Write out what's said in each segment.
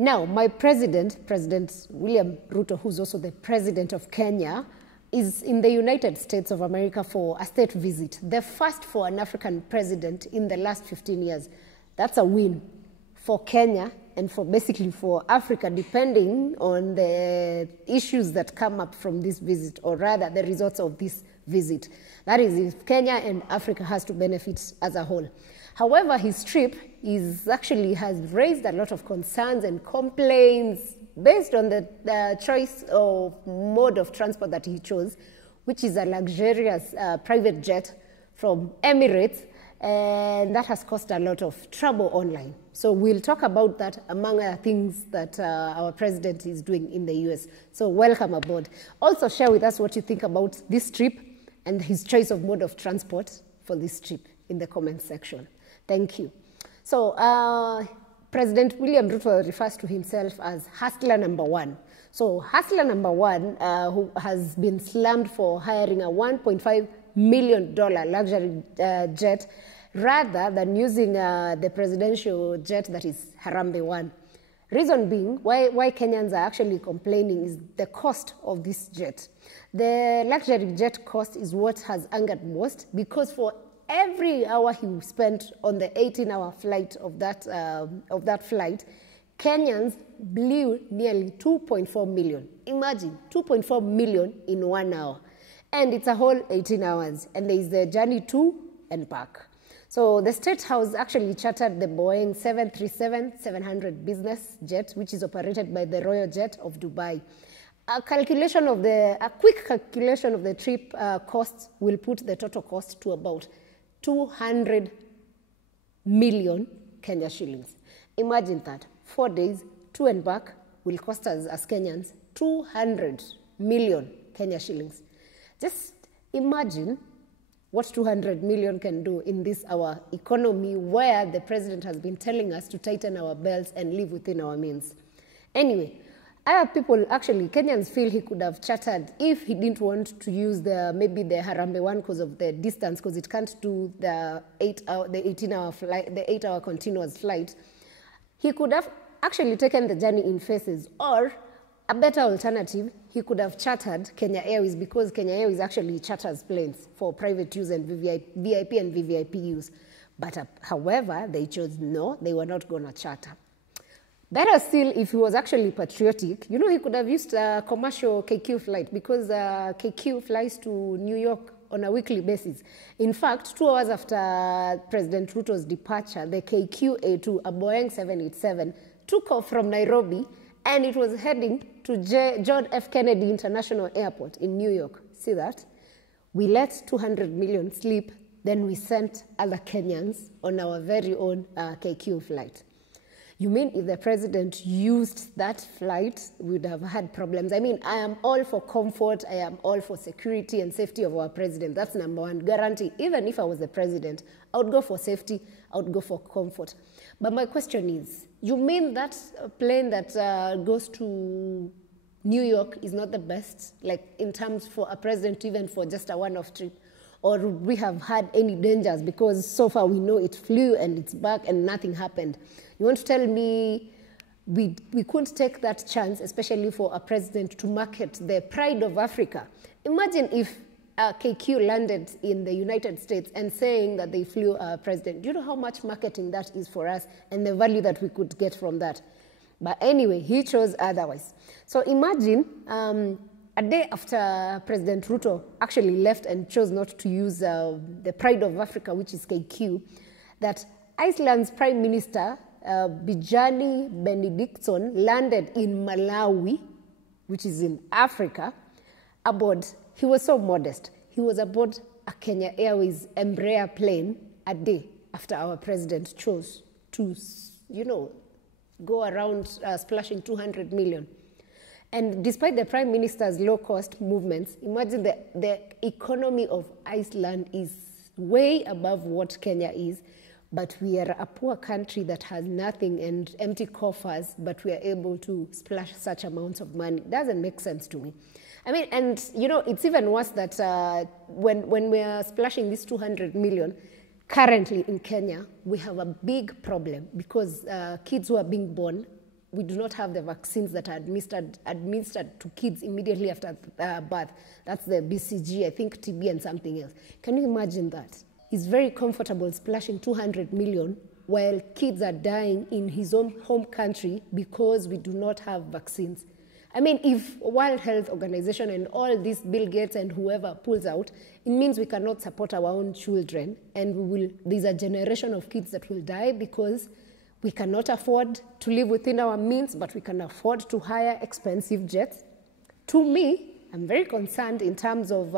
Now, my president, President William Ruto, who's also the president of Kenya, is in the United States of America for a state visit, the first for an African president in the last 15 years. That's a win for Kenya and for basically for Africa, depending on the issues that come up from this visit, or rather the results of this visit. That is, if Kenya and Africa has to benefit as a whole. However, his trip has raised a lot of concerns and complaints based on the choice of mode of transport that he chose, which is a luxurious private jet from Emirates, and that has caused a lot of trouble online. So we'll talk about that, among other things that our president is doing in the US. So welcome aboard. Also share with us what you think about this trip and his choice of mode of transport for this trip in the comment section. Thank you. So President William Ruto refers to himself as hustler number one. So hustler number one, who has been slammed for hiring a $1.5 million luxury jet rather than using the presidential jet that is Harambe One. Reason being, why Kenyans are actually complaining is the cost of this jet. The luxury jet cost is what has angered most, because for every hour he spent on the 18-hour flight of that flight, Kenyans blew nearly 2.4 million. Imagine, 2.4 million in 1 hour. And it's a whole 18 hours. And there is the journey to and back. So the State House actually chartered the Boeing 737-700 business jet, which is operated by the Royal Jet of Dubai. A quick calculation of the trip costs will put the total cost to about 200 million Kenya shillings. Imagine that. 4 days, to and back, will cost us as Kenyans 200 million Kenya shillings. Just imagine what 200 million can do in this our economy, where the president has been telling us to tighten our belts and live within our means. Anyway, other people, actually, Kenyans feel he could have chartered, if he didn't want to use maybe the Harambe One because of the distance, because it can't do the 18-hour flight, the 8-hour continuous flight. He could have actually taken the journey in phases, or a better alternative, he could have chartered Kenya Airways, because Kenya Airways actually charters planes for private use and VIP and VVIP use. But however, they chose no, they were not going to charter. Better still, if he was actually patriotic, you know, he could have used a commercial KQ flight, because KQ flies to New York on a weekly basis. In fact, 2 hours after President Ruto's departure, the KQ-A2, a Boeing 787, took off from Nairobi, and it was heading to John F. Kennedy International Airport in New York. See that? We let 200 million sleep, then we sent other Kenyans on our very own KQ flight. You mean if the president used that flight, we would have had problems? I mean, I am all for comfort. I am all for security and safety of our president. That's number one, guarantee. Even if I was the president, I would go for safety. I would go for comfort. But my question is, you mean that plane that goes to New York is not the best, like in terms for a president, even for just a one-off trip? Or we have had any dangers, because so far we know it flew and it's back and nothing happened? You want to tell me we couldn't take that chance, especially for a president to market the pride of Africa? Imagine if KQ landed in the United States and saying that they flew a president. Do you know how much marketing that is for us and the value that we could get from that? But anyway, he chose otherwise. So imagine a day after President Ruto actually left and chose not to use the pride of Africa, which is KQ, that Iceland's Prime Minister, Bijani Benediktsson, landed in Malawi, which is in Africa, aboard. He was so modest. He was aboard a Kenya Airways Embraer plane a day after our president chose to, you know, go around splashing 200 million. And despite the Prime Minister's low-cost movements, imagine the economy of Iceland is way above what Kenya is, but we are a poor country that has nothing and empty coffers, but we are able to splash such amounts of money. It doesn't make sense to me. I mean, and you know, it's even worse that when we are splashing this 200 million, currently in Kenya, we have a big problem because kids who are being born we do not have the vaccines that are administered to kids immediately after birth. That's the BCG, I think TB and something else. Can you imagine that? He's very comfortable splashing 200 million while kids are dying in his own home country because we do not have vaccines. I mean, if World Health Organization and all these Bill Gates and whoever pulls out, it means we cannot support our own children, and there's a generation of kids that will die because we cannot afford to live within our means, but we can afford to hire expensive jets. To me, I'm very concerned in terms of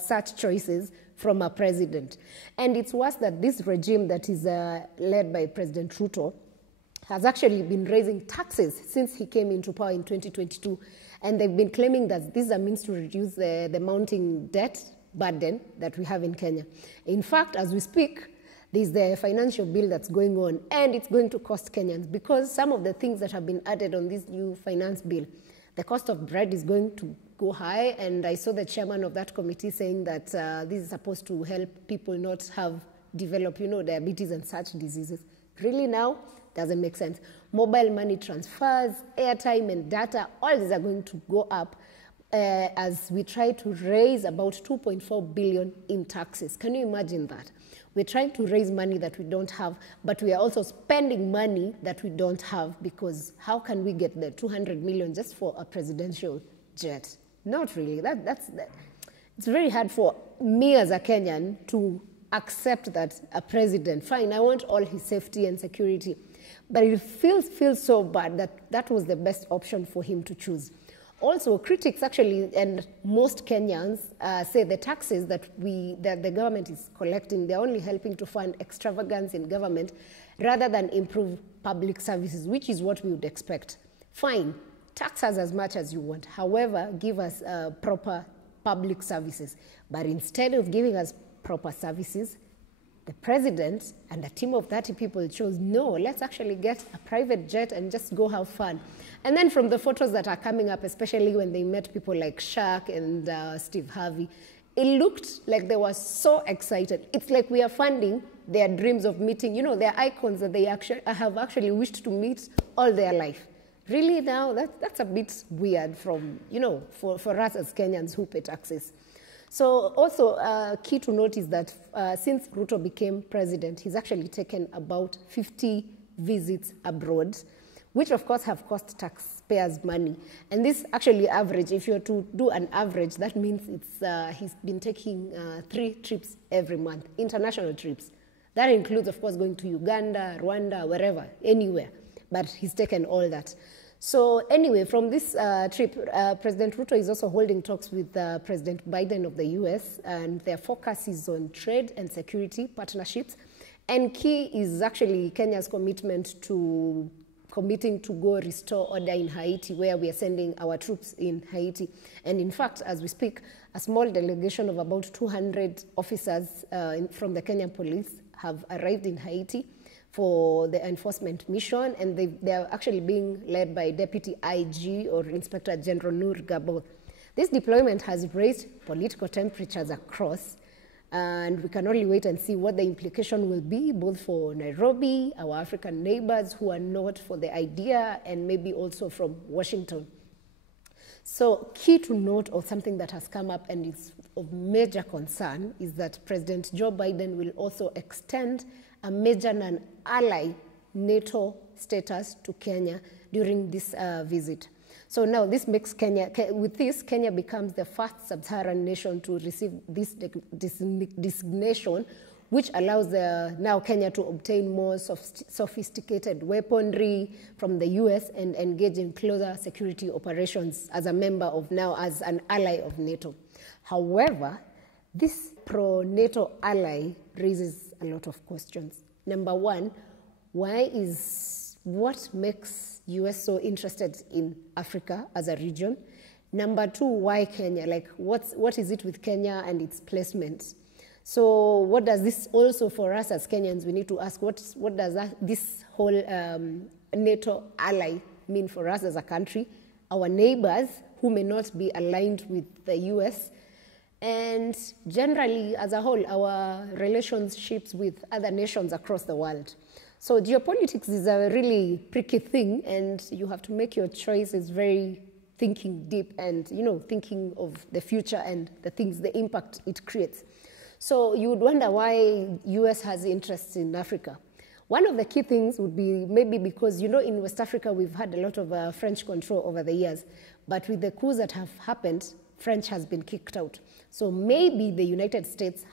such choices from a president. And it's worse that this regime that is led by President Ruto has actually been raising taxes since he came into power in 2022. And they've been claiming that this is a means to reduce the mounting debt burden that we have in Kenya. In fact, as we speak, there's the financial bill that's going on, and it's going to cost Kenyans because some of the things that have been added on this new finance bill, the cost of bread is going to go high, and I saw the chairman of that committee saying that this is supposed to help people not develop, diabetes and such diseases. Really now, doesn't make sense. Mobile money transfers, airtime and data, all these are going to go up as we try to raise about 2.4 billion in taxes. Can you imagine that? We're trying to raise money that we don't have, but we are also spending money that we don't have, because how can we get the 200 million just for a presidential jet? Not really. It's very hard for me as a Kenyan to accept that a president, fine, I want all his safety and security, but it feels so bad that that was the best option for him to choose. Also, critics actually, and most Kenyans say the taxes that the government is collecting, they're only helping to fund extravagance in government rather than improve public services, which is what we would expect. Fine, tax us as much as you want. However, give us proper public services. But instead of giving us proper services, the president and a team of 30 people chose, no, let's actually get a private jet and just go have fun. And then from the photos that are coming up, especially when they met people like Shaq and Steve Harvey, it looked like they were so excited. It's like we are funding their dreams of meeting, their icons that they have actually wished to meet all their life. Really now, that's a bit weird from, for us as Kenyans who pay taxes. So also key to note is that since Ruto became president, he's actually taken about 50 visits abroad, which of course have cost taxpayers money. And this actually average, if you're to do an average, that means he's been taking 3 trips every month, international trips. That includes, of course, going to Uganda, Rwanda, wherever, anywhere. But he's taken all that. So anyway, from this trip, President Ruto is also holding talks with President Biden of the US, and their focus is on trade and security partnerships. And key is actually Kenya's committing to go restore order in Haiti, where we are sending our troops in Haiti. And in fact, as we speak, a small delegation of about 200 officers from the Kenyan police have arrived in Haiti for the enforcement mission, and they are actually being led by Deputy IG or Inspector General Nur Gabo. This deployment has raised political temperatures across, and we can only wait and see what the implication will be, both for Nairobi, our African neighbors who are not for the idea, and maybe also from Washington. So key to note, or something that has come up and is of major concern, is that President Joe Biden will also extend a major non-ally NATO status to Kenya during this visit. So now this makes Kenya becomes the first sub-Saharan nation to receive this designation, which allows now Kenya to obtain more sophisticated weaponry from the US and engage in closer security operations as a member of as an ally of NATO. However, this pro-NATO ally raises a lot of questions. Number one, what makes US so interested in Africa as a region? Number two, why Kenya? Like, what is it with Kenya and its placement? So what does this also for us as Kenyans, we need to ask, what does this whole NATO ally mean for us as a country, our neighbors who may not be aligned with the US, and generally, as a whole, our relationships with other nations across the world. So geopolitics is a really tricky thing, and you have to make your choices very thinking deep and, thinking of the future and the things, the impact it creates. So you would wonder why US has interests in Africa. One of the key things would be maybe because, in West Africa, we've had a lot of French control over the years. But with the coups that have happened, French has been kicked out. So maybe the United States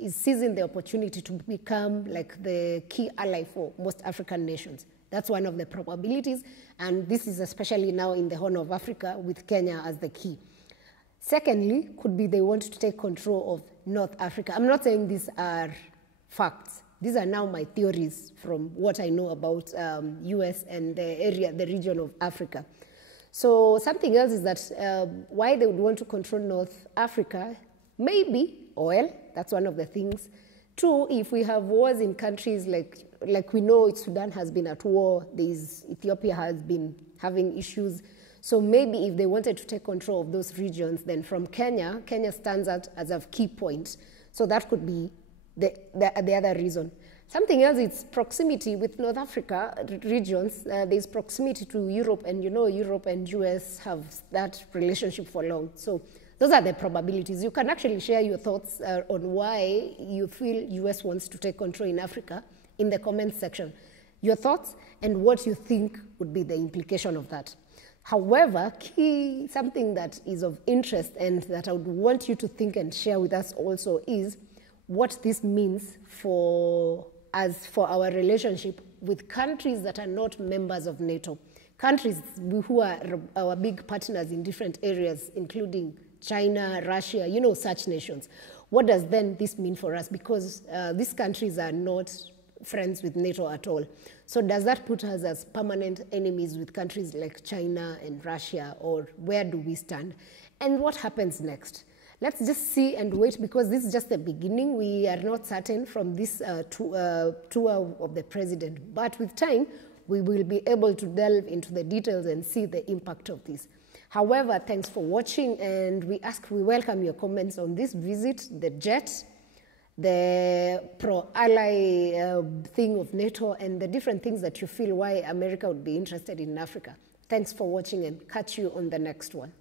is seizing the opportunity to become like the key ally for most African nations. That's one of the probabilities. And this is especially now in the Horn of Africa with Kenya as the key. Secondly, could be they want to take control of North Africa. I'm not saying these are facts. These are now my theories from what I know about US and the region of Africa. So something else is that why they would want to control North Africa, maybe oil, that's one of the things. Two, if we have wars in countries like we know Sudan has been at war, Ethiopia has been having issues. So maybe if they wanted to take control of those regions, then from Kenya stands out as a key point. So that could be the other reason. Something else is proximity with North Africa regions. There's proximity to Europe, and Europe and US have that relationship for long. So those are the probabilities. You can actually share your thoughts on why you feel US wants to take control in Africa in the comments section. Your thoughts and what you think would be the implication of that. However, something that is of interest and that I would want you to think and share with us also is what this means for our relationship with countries that are not members of NATO, countries who are our big partners in different areas, including China, Russia, such nations. What does then this mean for us? Because these countries are not friends with NATO at all. So does that put us as permanent enemies with countries like China and Russia, or where do we stand? And what happens next? Let's just see and wait, because this is just the beginning. We are not certain from this tour of the president. But with time, we will be able to delve into the details and see the impact of this. However, thanks for watching, and we welcome your comments on this visit, the jet, the pro-ally thing of NATO, and the different things that you feel why America would be interested in Africa. Thanks for watching, and catch you on the next one.